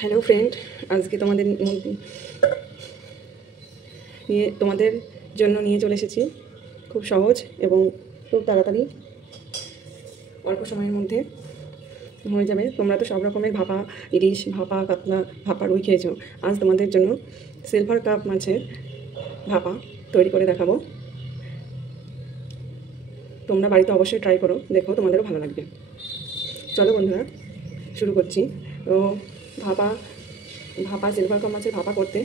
Hello friend, আজকে তোমাদের জন্য নিয়ে চলে এসেছি খুব সহজ এবং খুব তাড়াতাড়ি অল্প সময়ের মধ্যে হয়ে যাবে। তোমরা তো সব রকমের ভাপা ইলিশ, ভাপা কাতলা, ভাপা রুই খেয়েছো। আজ তোমাদের জন্য সিলভার কাপ মাছের ভাপা তৈরি করে দেখাবো। তোমরা বাড়িতে অবশ্যই ট্রাই করো, দেখো তোমাদেরও ভালো লাগবে। চলো বন্ধুরা, শুরু করছি। তো ভাপা সিলভার কাপ মাছের ভাপা করতে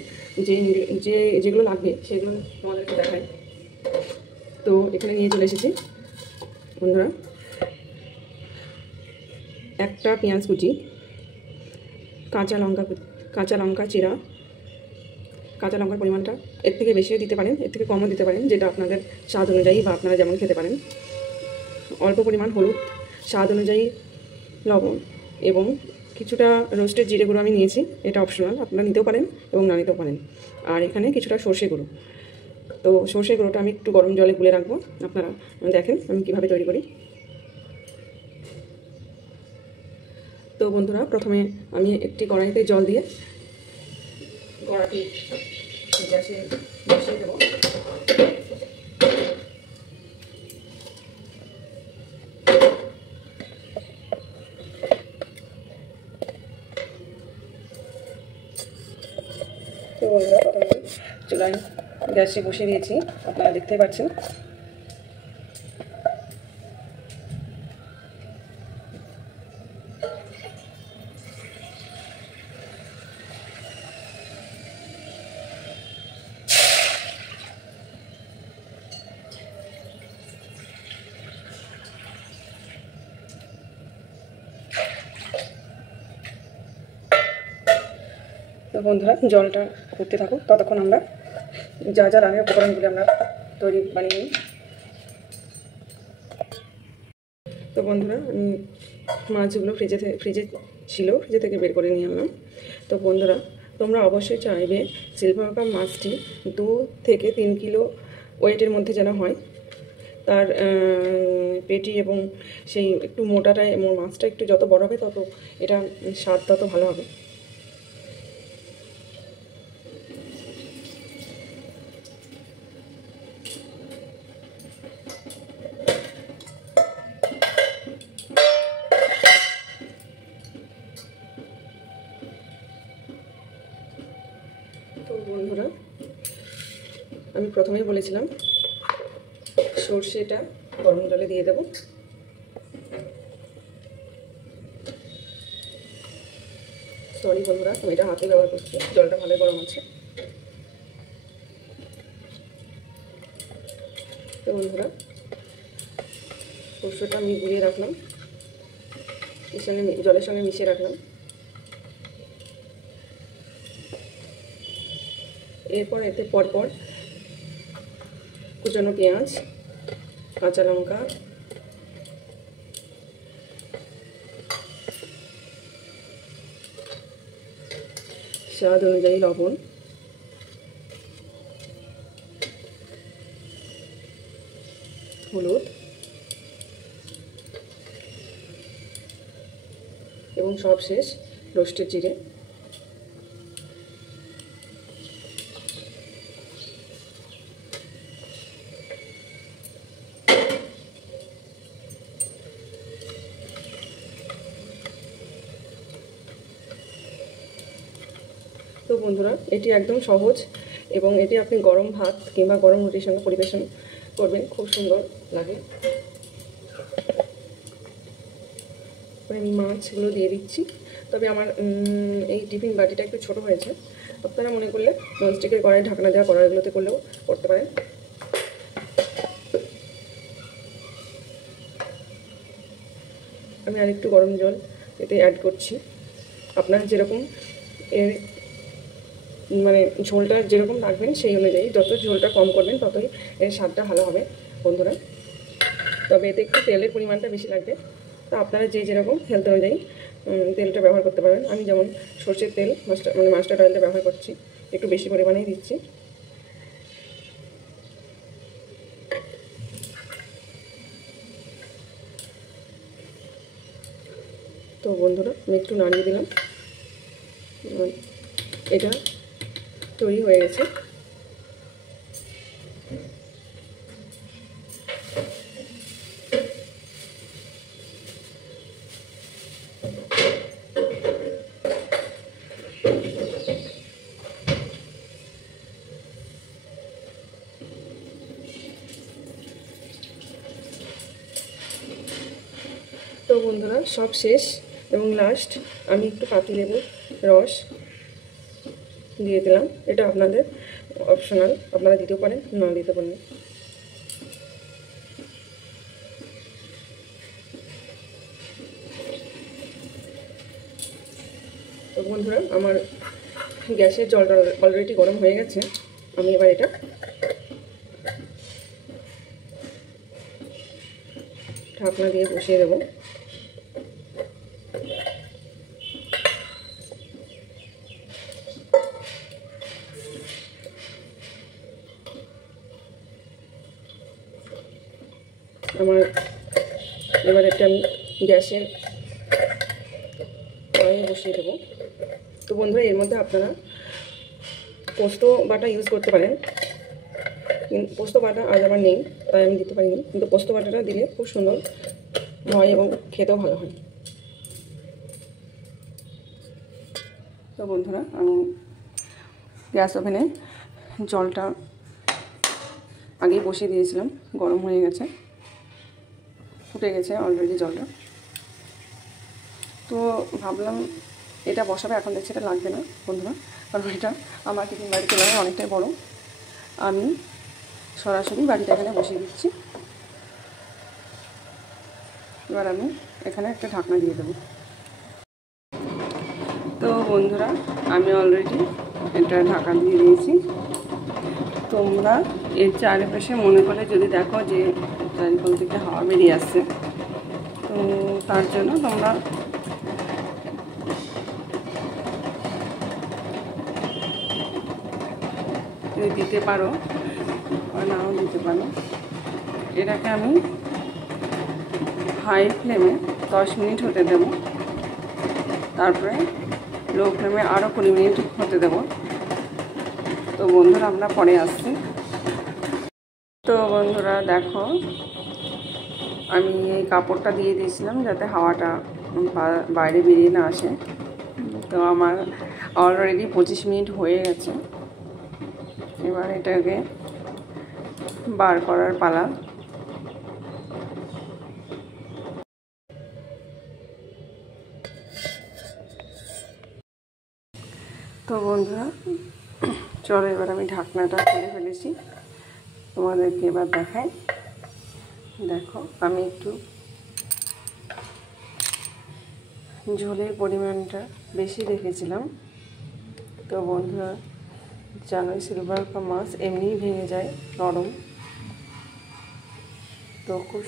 যেগুলো লাগবে সেগুলো তোমাদেরকে দেখাই। তো এখানে নিয়ে চলে এসেছি বন্ধুরা, একটা পেঁয়াজ কুচি, কাঁচা লঙ্কা চিরা। কাঁচা লঙ্কার পরিমাণটা এর থেকে বেশিও দিতে পারেন, এর থেকে কমও দিতে পারেন, যেটা আপনাদের স্বাদ অনুযায়ী বা আপনারা যেমন খেতে পারেন। অল্প পরিমাণ হলুদ, স্বাদ অনুযায়ী লবণ এবং কিছুটা রোস্টেড জিরে গুঁড়ো আমি নিয়েছি। এটা অপশনাল, আপনারা নিতেও পারেন এবং না নিতেও পারেন। আর এখানে কিছুটা সর্ষে গুঁড়ো। তো সর্ষে গুঁড়োটা আমি একটু গরম জলে গুলে রাখবো। আপনারা দেখেন আমি কীভাবে তৈরি করি। তো বন্ধুরা, প্রথমে আমি একটি কড়াইতে জল দিয়ে কড়াইটি গ্যাসে বসিয়ে দেবো। তো বন্ধুরা, প্রথমে চুলায় গ্যাসে বসিয়ে দিয়েছি, আপনারা দেখতেই পাচ্ছেন। তো বন্ধুরা, জলটা ফুটতে থাকুক, ততক্ষণ আমরা যা লাগে উপকরণগুলি আমরা বানিয়ে নিই। তো বন্ধুরা, মাছগুলো ফ্রিজে থেকে বের করে নিয়ে আনলাম। তো বন্ধুরা, তোমরা অবশ্যই চাইবে সিলভার কাপ মাছটি 2 থেকে 3 কিলো ওয়েটের মধ্যে যেন হয়। তার পেটি এবং সেই একটু মোটাটাই এবং মাছটা একটু যত বড় হবে তত এটা স্বাদ তত ভালো হবে। তো বন্ধুরা, আমি প্রথমেই বলেছিলাম সর্ষেটা গরম জলে দিয়ে দেব। সরি বন্ধুরা, আমি এটা হাতে ব্যবহার করছি, জলটা ভালো গরম আছে। তো বন্ধুরা, সর্ষেটা আমি গুলিয়ে রাখলাম, জলের সঙ্গে মিশিয়ে রাখলাম। এরপর এতে পরপর কুচানো পেঁয়াজ, কাঁচা লঙ্কা, স্বাদ অনুযায়ী লবণ, হলুদ এবং সবশেষ রোস্টেড জিরে। তো বন্ধুরা, এটি একদম সহজ এবং এটি আপনি গরম ভাত কিংবা গরম রুটির সঙ্গে পরিবেশন করবেন, খুব সুন্দর লাগে। আমি মাছগুলো দিয়ে দিচ্ছি। তবে আমার এই টিফিন বাটিটা একটু ছোট হয়েছে, আপনারা মনে করলে ননস্টিকের কড়াই, ঢাকনা দেওয়া কড়াইগুলোতে করলেও করতে পারেন। আমি আরেকটু গরম জল এতে অ্যাড করছি। আপনারা যেরকম এর ঝোলটা যেরকম রাখবেন সেই অনুযায়ী, যত ঝোলটা কম করবেন ততই এর স্বাদটা ভালো হবে বন্ধুরা। তবে এতে একটু তেলের পরিমাণটা বেশি লাগবে, তো আপনারা যেরকম হেলথ অনুযায়ী তেলটা ব্যবহার করতে পারবেন। আমি যেমন সর্ষের তেল মাস্টার্ড অয়েলটা ব্যবহার করছি, একটু বেশি পরিমাণেই দিচ্ছি। তো বন্ধুরা, আমি একটু নাড়িয়ে দিলাম। দেখুন এটা তৈরি হয়ে গেছে। তো বন্ধুরা সব শেষ এবং লাস্ট আমি একটু পাতিলেবুর রস দিয়ে দিলাম। এটা আপনাদের অপশনাল, আপনারা দিতেও পারেন না দিতে পারেন। তো বন্ধুরা আমার গ্যাসের জলটা অলরেডি গরম হয়ে গেছে। আমি এবার এটা ঢাকনা দিয়ে বসিয়ে দেবো। এবার এটা আমি গ্যাসের কড়াইয়ে বসিয়ে দেবো। তো বন্ধুরা এর মধ্যে আপনারা পোস্ত বাটা ইউজ করতে পারেন। পোস্ত বাটা আজ আমার নেই, তাই আমি দিতে পারিনি, কিন্তু পোস্ত বাটাটা দিলে খুব সুন্দর হয় এবং খেতেও ভালো হয়। তো বন্ধুরা আমি গ্যাস ওভেনে জলটা আগেই বসিয়ে দিয়েছিলাম, গরম হয়ে গেছে, ফুটে গেছে অলরেডি জলটা। তো ভাবলাম এটা বসাবে, এখন দেখছি এটা লাগবে না বন্ধুরা, কারণ এটা আমার টিফিন বাড়ির তুলনায় অনেকটাই বড়। আমি সরাসরি বাড়িটা এখানে বসিয়ে দিচ্ছি। এবার আমি এখানে একটা ঢাকনা দিয়ে দেবো। তো বন্ধুরা আমি অলরেডি এটা ঢাকা দিয়ে দিয়েছি। তোমরা এর চারিপাশে মনে করে যদি দেখো যে চারিপাশ থেকে হাওয়া বেরিয়ে আসছে, তো তার জন্য তোমরা দিতে পারো বা নাও দিতে পারো। এটাকে আমি হাই ফ্লেমে 10 মিনিট হতে দেব, তারপরে লো ফ্লেমে আরও 20 মিনিট হতে দেব। তো বন্ধুরা আমরা পরে আসছি। তো বন্ধুরা দেখো আমি এই কাপড়টা দিয়ে দিয়েছিলাম যাতে হাওয়াটা বাইরে বেরিয়ে না আসে। তো আমার অলরেডি 25 মিনিট হয়ে গেছে। এবার এটাকে বার করার পালা। তো বন্ধুরা চলো এবার আমি ঢাকনাটা খুলে ফেলেছি, তোমাদেরকে এবার দেখাই। দেখো আমি একটু ঝোলের পরিমাণটা বেশি রেখেছিলাম। তো বন্ধুরা জানোই সিলভার মাছ এমনিই ভেঙে যায়, নরম। তো খুব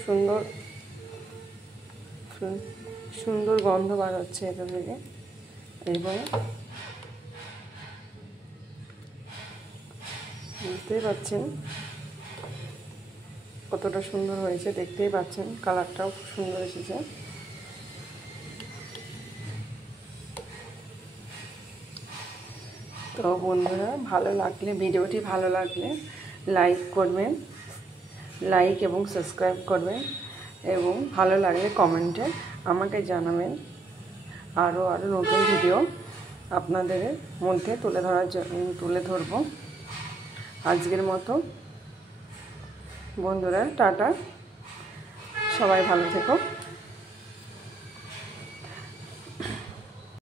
সুন্দর গন্ধ বার হচ্ছে এটা থেকে। এবং বুঝতেই পাচ্ছেন কতটা সুন্দর হয়েছে, দেখতেই পাচ্ছেন কালারটাও খুব সুন্দর এসেছে। তো বন্ধুরা ভিডিওটি ভালো লাগলে লাইক করবেন, লাইক এবং সাবস্ক্রাইব করবেন, এবং ভালো লাগলে কমেন্টে আমাকে জানাবেন। আরও নতুন ভিডিও আপনাদের মধ্যে তুলে ধরব। আজকের মতো বন্ধুরা টাটা, সবাই ভালো থেকো।